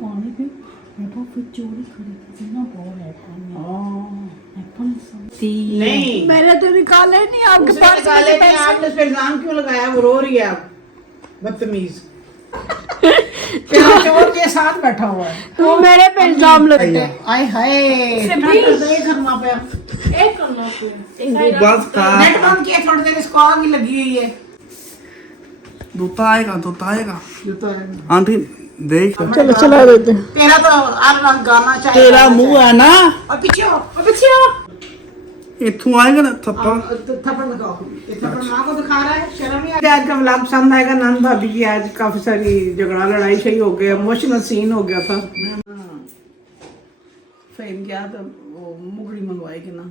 पानी पे मैं फिर चोरी करी ना बहुत है नहीं मैंने तो निकाले नहीं आपके उसने पास निकाले नहीं, आपने उस पे इल्जाम क्यों लगाया? वो रो रही है आप बदतमीज। तेरा चोर के साथ बैठा हुआ है। वो मेरे पे इल्जाम लगाते आय हाय करना पे एक करना पे बस का नेट बंद किया, थोड़ी देर इसको आग ही लगी हुई है। दूता आएगा ये तो है। आंटी देख चलो चला देते तेरा तो हर गाना चाहिए। तेरा मुंह है ना और पीछे हो, और पीछे हो। इथू आएगा ना थप्पड़। तो थप्पड़ लगाओ। ये थप्पड़ माँ को दिखा रहा है, शर्म नहीं आती। आज का व्लॉग पसंद आएगा। नंद भाभी की आज काफी सारी झगड़ा लड़ाई सही हो गया, इमोशनल सीन हो गया था। फेम गया तो वो मुगड़ी मंगवाएगी ना,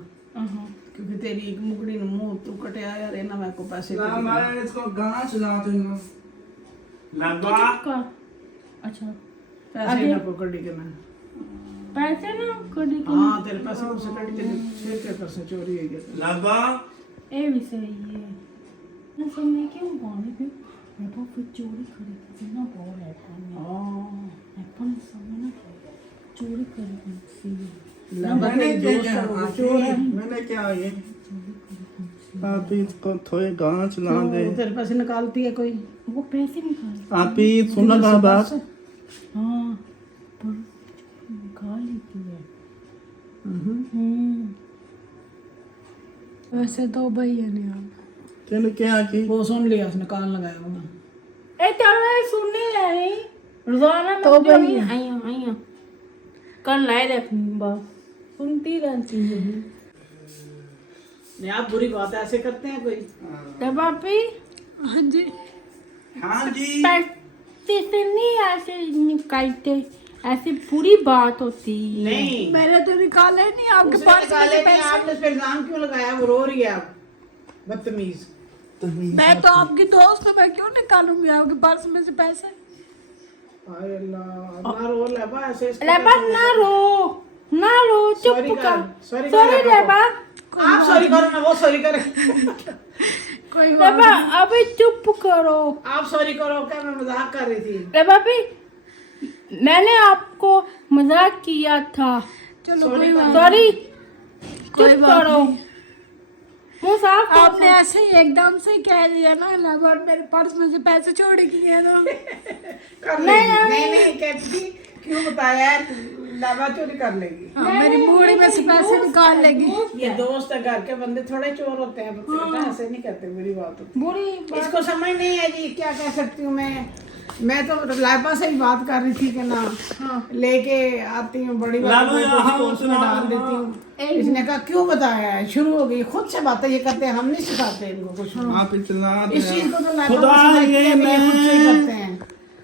क्योंकि तेरी एक मुगड़ी ने मुंह तू कटिया यार, है ना मेरे को पैसे दे दे। मैं इसको गाना सुना दूंगा लंबा का अच्छा पैसे ना पकड़ी के मैं। पैसे ना कड़ी हाँ तेरे पैसे मुझसे कट के फिर क्या कर से चोरी हो गया। लंबा ए भी सही है ना सुनने क्यों पानी पे मैं फिर चोरी करी ना बहुत है अपन समय ना चोरी करी मैंने क्या ये आप ही इसको थोड़े गाना चला दे। तेरे पैसे निकालती है कोई? वो पैसे निकाल आप ही सुनना का बात। हाँ पर निकाल लेती है वैसे तो भैया नहीं आप तेने क्या की वो सुन लिया उसने, कान लगाया होगा। ए चलो सुनने ले रोजाना तो मैं भाई। आइया कल लाए रख बस सुनती रहती है नहीं आप बुरी बात ऐसे करते हैं कोई? तब आपी हाँ जी हाँ जी पैसे से नहीं ऐसे निकालते, ऐसी बुरी बात होती है। नहीं मैंने तो निकाले नहीं आपके उसने पास निकाले नहीं, आपने उस पे इल्जाम क्यों लगाया? वो रो रही है आप बदतमीज। मैं तो आपकी दोस्त हूँ, मैं क्यों निकालूंगी आपके पर्स में से पैसे? हाय अल्लाह, ना रो लेबा ऐसे इसको लेबा ना रो चुप Sorry कर कर, sorry सॉरी कर लेबा आप सॉरी करो ना, वो सॉरी करे। कोई बात लेबा अभी चुप करो आप सॉरी करो, क्या मैं मजाक कर रही थी। लेबा भी मैंने आपको मजाक किया था, चलो कोई बात सॉरी कोई चुप बात करो नहीं। मुंह साफ करो। आपने ऐसे ही एकदम से कह दिया ना और मेरे पर्स में से पैसे छोड़ किए तो कर लेगी। नहीं कहती क्यों बताया? लावा चोरी कर लेगी। हाँ, मेरी मूड़ी में से पैसे निकाल लेगी। ये दोस्त है, घर के बंदे थोड़े चोर होते हैं, बेटा ऐसे नहीं करते। बुरी बात होती बुरी है। इसको समझ नहीं है जी, क्या कह सकती हूँ मैं तो लाइबा से ही बात कर रही थी कि ना लेके आती हूँ बड़ी बात उसमें डाल देती हूँ। इसने कहा क्यों बताया है, शुरू हो गई खुद से बातें ये करते हैं, हम नहीं सिखाते इनको कुछ। आप इतना इस चीज को तो खुदा ये लाइबा खुद से ही करते हैं।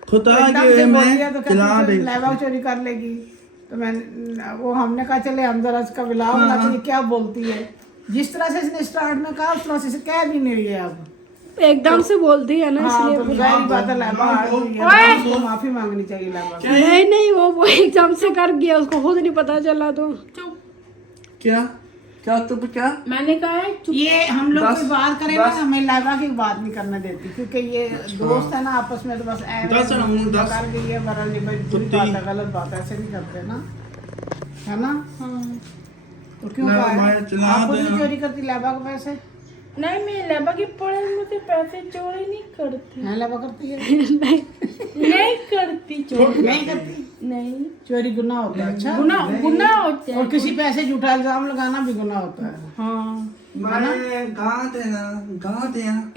खुदा एकदम ये से बोल मैं दिया तो चला कहती दे है, लाइबा चोरी कर लेगी। तो मैं वो हमने कहा चले हम जरा इसका विलाप बनाते हैं, क्या बोलती है। जिस तरह से इसने स्टार्ट में कहा उस तरह से कह भी नहीं रही है अब। एकदम से बोलती है ना हाँ, इसलिए तो जाहिर बात है लाइबा हार गई है, उसको माफी मांगनी चाहिए लाइबा से। नहीं वो एकदम से कर गया, उसको खुद नहीं पता चला तो चुप क्या चुप क्या मैंने कहा है चुप। ये हम लोग बस- कोई बात करें ना, बस- हमें लाइबा की बात नहीं करने देती, क्योंकि ये दोस्त है ना आपस में, तो बस दस कर गई है बरल भाई बुरी बात है, गलत बात है, ऐसे नहीं करते ना, है ना? तो क्यों ना, कहा है? मैं चला आप खुद दे। नहीं चोरी करती लाइबा के पैसे? नहीं मैं लेबा की पढ़े में से पैसे चोरी नहीं करती, हैं लाइबा करती है? नहीं करती चोरी, नहीं करती। नहीं चोरी गुनाह होता है। अच्छा, गुना होते और हैं। किसी पैसे झूठा इल्जाम लगाना भी गुनाह होता है। हाँ मैं गा देना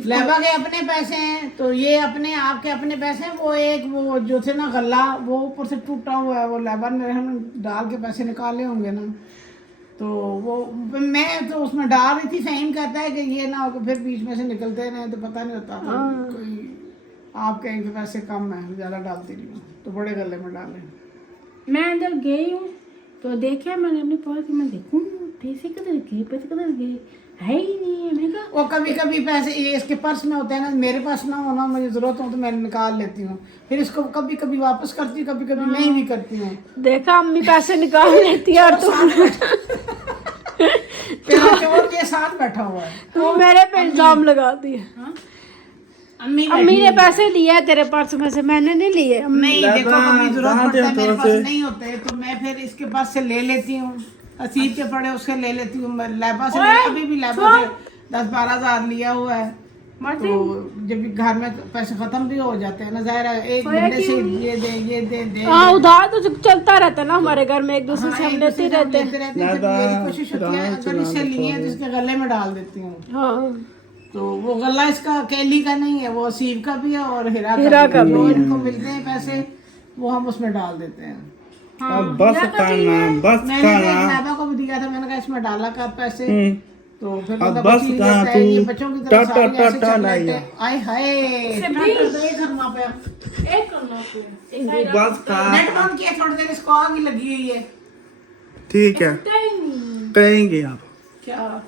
लेबा के अपने पैसे हैं तो ये अपने आपके अपने पैसे हैं। वो एक वो जो थे ना गला, वो ऊपर से टूटा हुआ है, वो लेबा ने हम डाल के पैसे निकाले होंगे ना, तो वो मैं तो उसमें डाल रही थी। फहीम कहता है कि ये ना हो फिर बीच में से निकलते रहे तो पता नहीं होता था। कोई आप कहें कि पैसे कम है ज़्यादा डालती रही हूँ, तो बड़े गले में डाले। मैं अंदर गई हूँ तो देखा मैंने अपने पर्स में, देखूँ पैसे किधर गए है ही नहीं है। मैं कहा वो कभी कभी पैसे ये इसके पर्स में होते हैं ना, मेरे पास ना होना, मुझे ज़रूरत हो तो मैं निकाल लेती हूँ, फिर इसको कभी कभी वापस करती हूँ, कभी कभी नहीं भी करती हूँ। देखा अम्मी पैसे निकाल लेती है और तुम तेरा चोर के साथ बैठा हुआ है। वो मेरे पे इल्जाम लगाती है। अम्मी ने पैसे लिए हैं तेरे पर्स में से, मैंने नहीं लिए। नहीं देखो कभी जरूरत कहाँ पड़ता है थे मेरे तो पास से? नहीं होते तो मैं फिर इसके पास से ले लेती हूँ, असीब के पड़े उसके ले लेती हूँ, मैं लैबा से अभी भी लैबा से 10-12 हज़ार लिया हुआ है। तो जब भी घर में पैसे खत्म भी हो जाते हैं ना, जाहिर है एक बंदे से ये दे हाँ उधार तो चलता रहता है ना हमारे घर में, एक दूसरे से हम लेते रहते हैं। फिर मेरी कोशिश होती है अगर इससे लिए हैं तो इसके गले में डाल देती हूँ। हाँ तो वो गला इसका केली का नहीं है, वो सीव का भी है और हीरा का भी। जो इनको मिलते हैं पैसे वो हम उसमें डाल देते हैं। अब बस करना, बस मैंने तो एक नाबा को भी दिया था, मैंने कहा इसमें डाला कर पैसे। तो फिर अब मतलब बस चीज़ कहाँ लेता है, तू ये बच्चों की तरह सारी ऐसे टा चॉकलेट लाया। है। आय हाय घरमा पे बस का नेट बंद किया, थोड़ी देर इसको आग ही लगी हुई है। ठीक है, कहेंगे आप क्या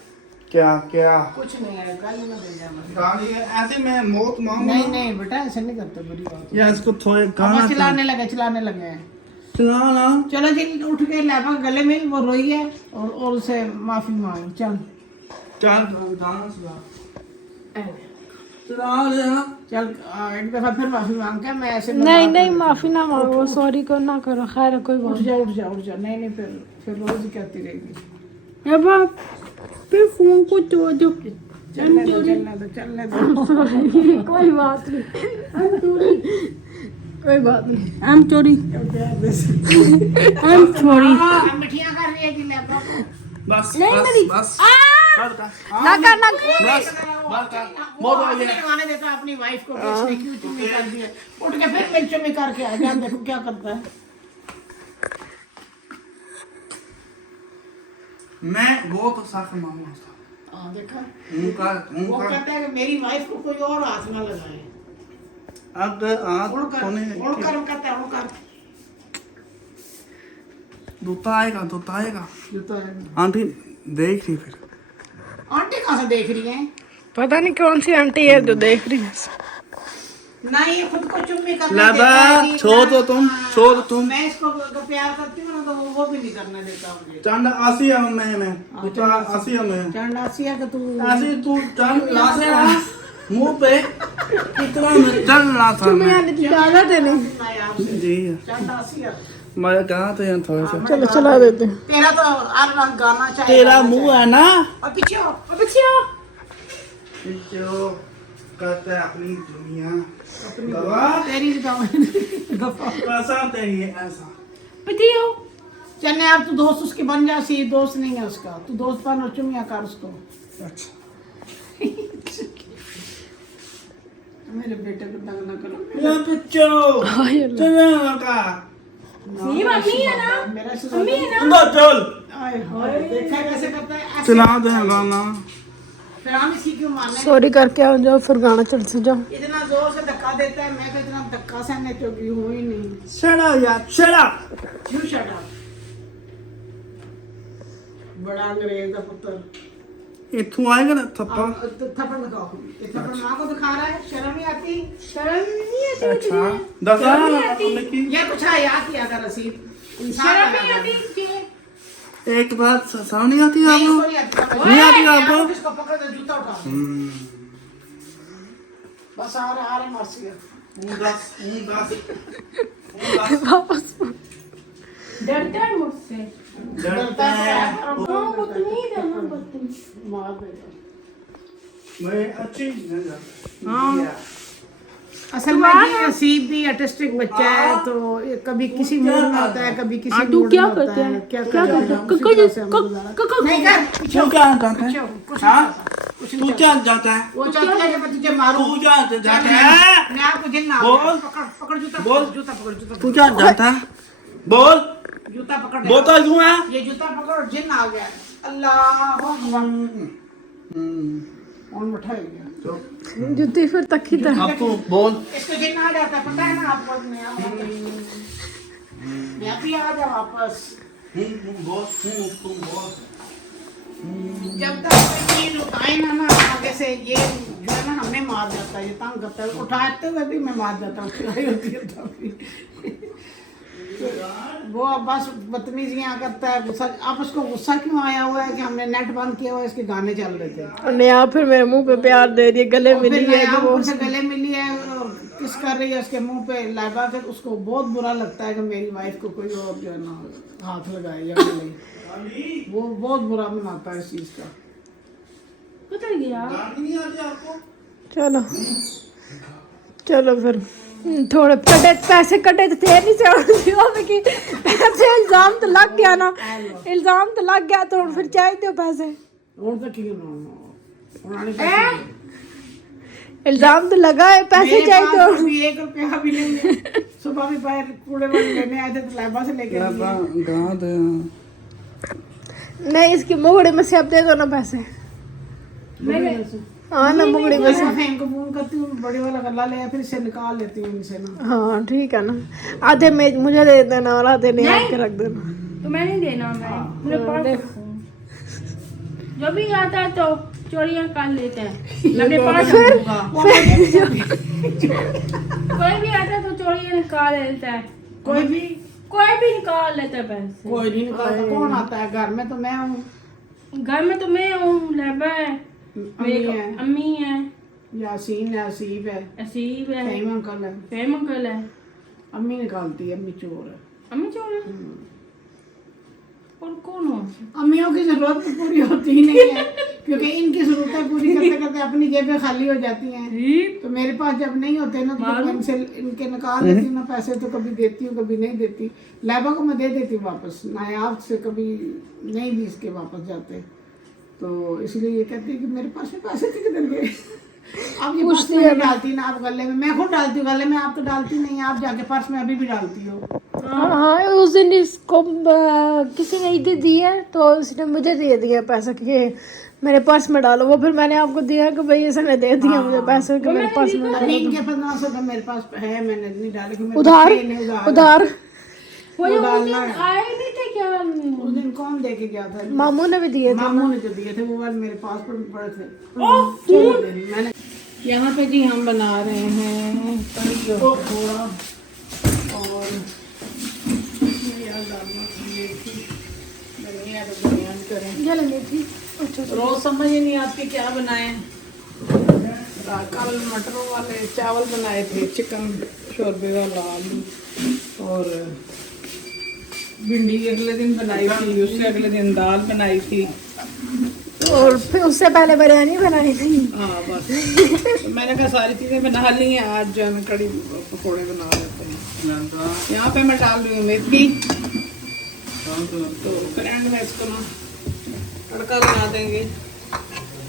क्या क्या कुछ नहीं है, गाली में दे जाना। गाली है, ऐसे में मौत मांगू नहीं नहीं बेटा ऐसे नहीं करते, बुरी बात है। या इसको थोड़े अब गाना चिल्लाने लगे हैं। चलाना। चलो जी उठ के लैबा गले में वो रोई है और उसे माफी मांगी। चल चल गाना चला ले ना। चल एक दफा फिर माफी मांग के मैं ऐसे नहीं माफी ना मांगो, सॉरी को ना करो, खैर है, कोई बात उठ जा। नहीं फिर रोज ही कहती रहेगी। नहीं। अब आप फिर फोन को तोड़ दो। चलने दो कोई बात नहीं, कोई बात नहीं, I'm sorry, I'm sorry। मिठियां कर रही है कि लैबा को बस नहीं बस ना करना। बस बहुत आगे लगाने देता अपनी वाइफ को कि इसने क्यों चुम्मी कर दी है। उठ के फिर मिल चुम्मी करके आ गया, देखो क्या करता है। मैं वो तो साख मांगूंगा हाँ देखा, उनका वो कहता है कि मेरी वाइफ को कोई और हाथ ना लगाए। अब आज कोने उड़कर कहता है उड़कर दूता आएगा जूता है। आंटी देख रही फिर आंटी कहाँ से देख रही है? पता नहीं कौन सी आंटी है जो देख रही है। ना ये खुद को चुम्मी करने लाबा, देता है जी, छोड़ ना- दो तुम, हाँ, छोड़ दो तुम। मैं इसको अगर प्यार करती हूँ ना तो वो भी नहीं करने देता मुझे। चंद आसी है मैं दूता आसी है मैं चंडासी है कि तू आसी तू चंद लासे ना मुंह पे कितना में चल रहा था मैं ज्यादा देने जी चंडासी है। मैं कहा था यहाँ थोड़ा सा चलो चला देते हैं। तेरा तो हर रंग गाना चाहिए। तेरा मुंह है ना और पीछे हो। जो कहते हैं अपनी दुनिया दवा तेरी दफा। कैसा तेरी है ऐसा चलने अब तू दोस्त उसके बन जा, सी दोस्त नहीं है उसका, तू दोस्त बन और चुमिया कर उसको। अच्छा मेरे बेटे को तंग न करो। ये बच्चों चलो का सी मम्मी है ना, मेरा मम्मी है ना। अंदर चल आए हाय देखा कैसे करता है ऐसे चला दे गाना फिर हम इसी क्यों माने। सॉरी करके आ जाओ, फिर गाना चल से जाओ। इतना जोर से धक्का देता है, मैं तो इतना धक्का सहने चुकी हूँ ही नहीं। चला यार चला क्यों शट अप, बड़ा अंग्रेज का पुत्र। इथू आएगा ना थप्पा तो थप्पड़ दिखाओ, ये थप्पड़ माँ को दिखा रहा है, शर्म नहीं आती? शर्म नहीं आती? अच्छा दसा लेकिन ये कुछ याद किया कर रसीद। शर्म नहीं आती? एक बात समझ नहीं आती नहीं, आपको इसको नहीं आती। नहीं आती आपको इसको पकड़ दे, जूता उठा दे। बस आ रहा मर्सी है। वापस डरता है मुझसे। डरता है मार देगा। मैं अच्छी नहीं जाता हाँ असल में ये नसीब भी आर्टिस्टिक बच्चा है, तो ये कभी किसी मूड में होता है, कभी किसी तू मूड क्या में होता करते है। हैं? क्या क्या करते करते हैं? हैं? उसी तरह से हम गुजारा- नहीं कर पीछे तू क्या चाहता है कुछ हाँ कुछ तू क्या चाहता है वो चाहती है कि मैं तुझे मारूं। तू क्या चाहता है मैं आपको जिन ना बोल। पकड़ जूता बोल। जूता पकड़ जूता तू क्या चाहता है बोल जूता पकड़ बोलता क्यों है ये जूता पकड़ जिन आ गया। अल्लाह कौन बैठाएगा जूती फिर तक ही तरह। अब तू बोल इसको जिन आ जाता है, पता है ना आपको। मैं भी आ जा वापस। बोल तू बोल जब तक कोई चीज उठाए ना आगे से, ये जो है ना हमें मार जाता है, ये तंग करता है। उठाते हुए भी मैं मार जाता हूँ, खिलाई होती है तभी। वो अब बस बदतमीजियाँ करता है, गुस्सा। आप उसको गुस्सा क्यों आया हुआ है कि हमने नेट बंद किया हुआ है, इसके गाने चल रहे थे। नया फिर मेरे मुंह पे प्यार दे रही है, गले और मिली फिर है नया कि वो ऊपर से गले मिली है और किस कर रही है उसके मुंह पे लाइबा। फिर उसको बहुत बुरा लगता है कि मेरी वाइफ को कोई और जो है ना हाथ लगाए या गले। वो बहुत बुरा मनाता है इस चीज का। किधर गया? चलो चलो फिर थोड़े कटे पैसे कटे तो थे नहीं से कि पैसे इल्जाम तो लग गया ना, इल्जाम तो लग गया तो फिर चाहिए पैसे। और तो क्यों उन्होंने पैसे इल्जाम तो लगा है, पैसे चाहिए तो 1 रुपया भी लेंगे। सुबह भी पैर कूड़े वाले लेने आए थे तो लाइबा से लेके नहीं, इसकी मुगड़ी में से अब दे दो ना पैसे। हाँ ना, मुगड़ी में से। को फोन करती हूँ, बड़ी वाला गला ले फिर इसे निकाल लेती हूँ इनसे ना। हाँ ठीक है ना, आधे में मुझे दे देना और आधे नहीं आपके रख देना। तो मैं नहीं देना, मैं मेरे पास रखूं। जो भी आता है तो चोरियां कर लेते हैं, मेरे पास रखूंगा। कोई भी आता है तो चोरियां निकाल लेता है, कोई भी निकाल लेता है पैसे। कोई नहीं निकालता, कौन आता है घर में? तो मैं हूँ घर में, तो मैं हूँ, लैबा है, अम्मी है, यासीन है, असीब है, असीब है, फहीम अंकल है, फेम अंकल है। अम्मी निकालती है, अम्मी चोर है। अम्मी चोर है? और कौन हो? अम्मियों की जरूरत तो पूरी होती ही नहीं है क्योंकि इनकी जरूरतें पूरी करते करते अपनी जेबें खाली हो जाती हैं। तो मेरे पास जब नहीं होते ना तो मैं इनसे इनके निकाल लेती हूँ ना पैसे, तो कभी देती हूँ कभी नहीं देती। लैबा को मैं दे देती हूँ वापस, नायाब से कभी नहीं भी इसके वापस जाते। तो इसलिए ये कहती है कि मेरे पास में पैसे थे किधर गए। आप ये पर्स में नहीं डालती ना, आप गले में। मैं खुद डालती हूँ गले में, आप तो डालती नहीं। आप जाके पर्स में अभी भी डालती हो। हाँ, उस दिन इसको किसी ने ईदी दी है तो उसने मुझे दे दिया पैसे कि मेरे पर्स में डालो। वो फिर मैंने आपको दिया कि भाई इसने दे दिया मुझे पैसे कि मेरे पर्स में डालो। इनके 1500 तो मेरे पास है, मैंने नहीं डाले कि मेरे उधार पास नहीं, उधार वो जो उस दिन आए नहीं थे क्या? उस दिन कौन दे के गया था? मामू ने भी दिए थे। मामू ने तो दिए थे, वो वाले मेरे पास पड़े थे। मैंने यहाँ पे जी हम बना रहे हैं कढ़ी और पकौड़ा और रोज समझ ही नहीं आपके क्या बनाए। कल मटरों वाले चावल बनाए थे, चिकन शोरबे वाला, आलू और भिंडी अगले दिन बनाई थी, उससे अगले दिन दाल बनाई थी और फिर उससे पहले बिरयानी बनाई थी। हाँ बस तो मैंने कहा सारी चीज़ें बना ली हैं, आज जो है कड़ी पकौड़े बना लेते हैं। यहाँ पे मैं डाल रही हूँ मेथी, तो करेंगे मैं इसको ना तड़का लगा देंगे।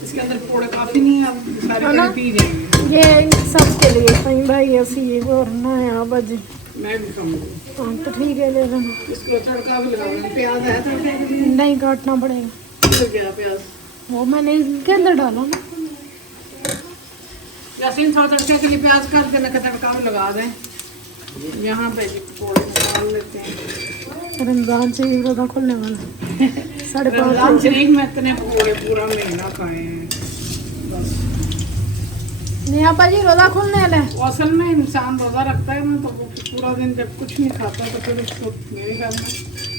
इसके अंदर पकौड़े काफ़ी नहीं है, सारे कड़ी पी जाएंगे। ये सबके लिए सही भाई ऐसी और ना यहाँ बजी मैं भी खाऊंगी। हाँ तो ठीक है, ले लेना। इसको तड़का भी लगा देंगे। प्याज है तड़के के लिए? नहीं, काटना पड़ेगा। किधर गया प्याज? वो मैंने इसके अंदर डाला ना। यासीन थोड़ा तड़के के लिए प्याज काट देना, का तड़का भी लगा दें। यहाँ पे जी पकौड़े डाल लेते हैं। रमजान से ही रोजा खुलने वाला 5:30 रमजान शरीफ में इतने पकौड़े पूरा महीना खाए हैं बस। नेहा पाजी रोजा खुलने वाला है। वो असल में इंसान रोजा रखता है ना तो वो पूरा दिन जब कुछ नहीं खाता तो फिर उसको मेरे ख्याल में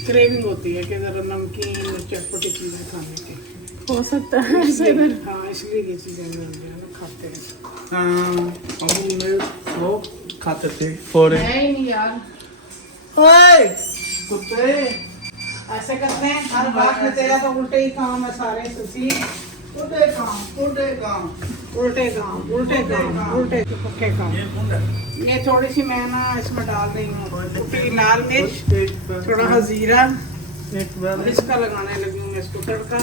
क्रेविंग होती है कि जरा नमकीन और चटपटी चीज़ें खाने की। हो सकता है ऐसे फिर। हाँ इसलिए ये चीज़ें खाते हैं। हाँ अब मेरे वो खाते थे फोरे। है ही नहीं यार, ओए कुत्ते ऐसे करते हैं हर बात में तेरा तो उल्टे ही काम है सारे। सुसी उल्टे काम उल्टे काम उल्टे काम उल्टे काम उल्टे पक्के काम। ये थोड़ी सी मैं ना इसमें डाल रही हूँ कुटी लाल मिर्च, थोड़ा सा जीरा, इसका लगाने लगी हूँ इसको तड़का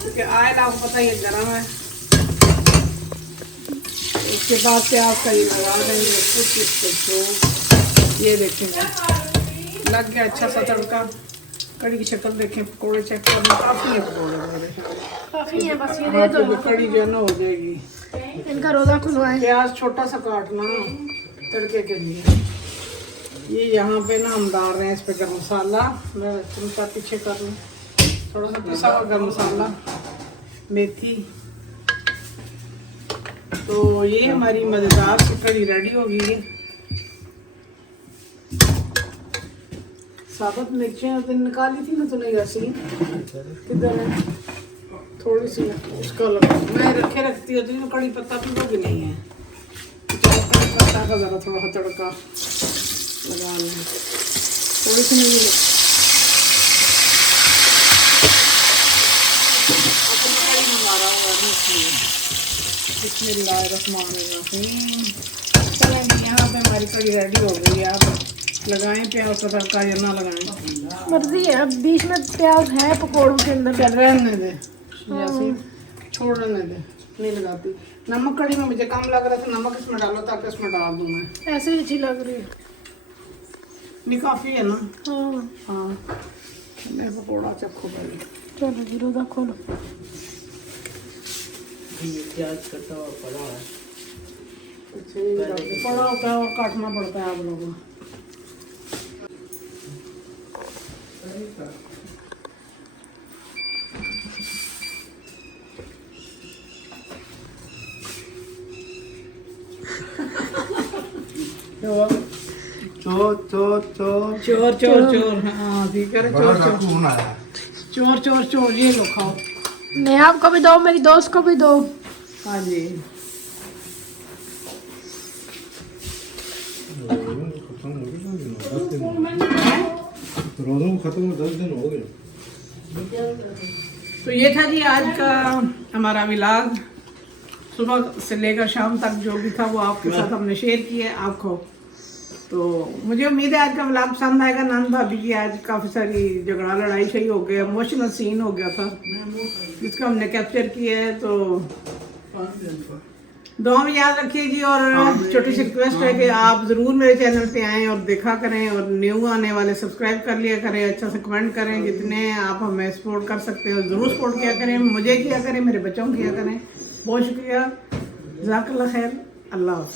क्योंकि आयल आपको पता ही है गरम है। उसके बाद प्याज का ये लगा देंगे कुछ इसको। ये देखेंगे लग गया अच्छा सा तड़का। कड़ी की शक्ल देखें, पकौड़े चेक करना, काफ़ी है पकौड़े मेरे। काफी है, बस ये हाँ, तो कड़ी जो है ना हो जाएगी। इनका रोजा खुलवाए। प्याज छोटा सा काटना तड़के के लिए। ये यहाँ पे ना हम डाल रहे हैं इस पे गरम मसाला। मैं तुमका पीछे कर लूँ, थोड़ा सा पिसा हुआ गरम मसाला, मेथी। तो ये हमारी मज़ेदार सी कड़ी रेडी हो गई है। साबुत मिर्चियाँ तो निकाली थी ना तूने ऐसी किधर है? थोड़ी सी उसका लगा मैं रखती होती हूँ। कड़ी पत्ता तो वो भी नहीं है। चलो कड़ी पत्ता का ज़रा थोड़ा सा तड़का लगा लें। थोड़ी सी नहीं कड़ी मंगा रहा हुआ है इसलिए। बिस्मिल्लाहिर्रहमानिर्रहीम। चलें जी, यहाँ पे हमारी कड़ी रेडी हो गई है। आप लगाएं प्याज का तड़का या ना लगाएं, मर्जी है। अब बीच में प्याज है पकौड़ों के अंदर। चल रहने दे, जैसे छोड़ रहने दे, नहीं लगाती। नमक कड़ी में मुझे कम लग रहा था, नमक इसमें डालो ताकि इसमें डाल दूँ मैं। ऐसे ही अच्छी लग रही है। नहीं काफ़ी है ना? हाँ हाँ, मैं पकौड़ा चखो पहले। चलो जी, रोज़ा खोलो। ये प्याज कटा हुआ पड़ा है। पड़ा होता है और काटना पड़ता है आप लोगों को। चोर चोर चोर चोर चोर चोर, हाँ ठीक है। चोर चोर कौन आया? चोर चोर चोर, ये लो खाओ। नहीं, आपको भी दो, मेरी दोस्त को भी दो। हाँ जी, रोज़ों को खत्म हो 10 दिन हो गए। तो ये था जी आज का हमारा व्लॉग। सुबह से लेकर शाम तक जो भी था वो आपके साथ हमने शेयर किया आपको। तो मुझे उम्मीद है आज का व्लॉग पसंद आएगा। नंद भाभी की आज काफ़ी सारी झगड़ा लड़ाई सही हो गया, इमोशनल सीन हो गया था जिसको हमने कैप्चर किया है। तो दुआ में याद रखिए जी। और छोटी सी रिक्वेस्ट है कि आप ज़रूर मेरे चैनल पे आएँ और देखा करें, और न्यू आने वाले सब्सक्राइब कर लिया करें, अच्छा से कमेंट करें। जितने आप हमें सपोर्ट कर सकते हो ज़रूर सपोर्ट किया करें, मुझे किया करें, मेरे बच्चों को किया करें। बहुत शुक्रिया, जज़ाकल्लाह खैर, अल्लाह हाफ़िज़।